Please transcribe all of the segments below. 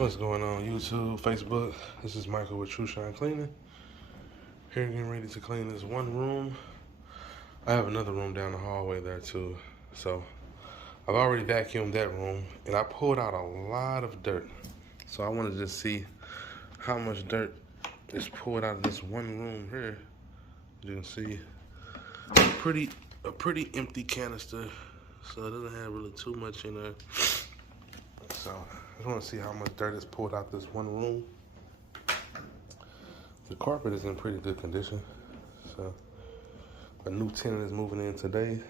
What's going on YouTube, Facebook? This is Michael with True Shine Cleaning. Here getting ready to clean this one room. I have another room down the hallway there too. So I've already vacuumed that room and I pulled out a lot of dirt. So I want to just see how much dirt is pulled out of this one room here. As you can see, a pretty empty canister. So it doesn't have really too much in there. So I just want to see how much dirt is pulled out this one room. The carpet is in pretty good condition. So a new tenant is moving in today.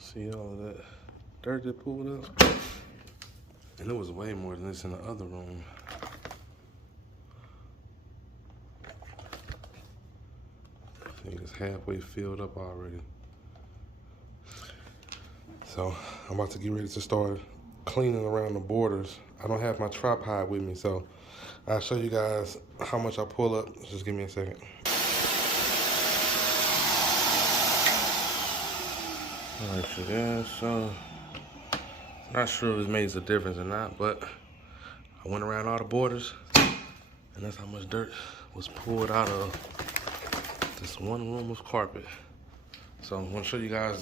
See all of that dirt that pulled up? And it was way more than this in the other room. I think it's halfway filled up already. So I'm about to get ready to start cleaning around the borders. I don't have my tripod with me, so I'll show you guys how much I pull up. Just give me a second. Alright, so yeah, so not sure if it makes a difference or not, but I went around all the borders and that's how much dirt was pulled out of this one room of carpet. So I want to show you guys the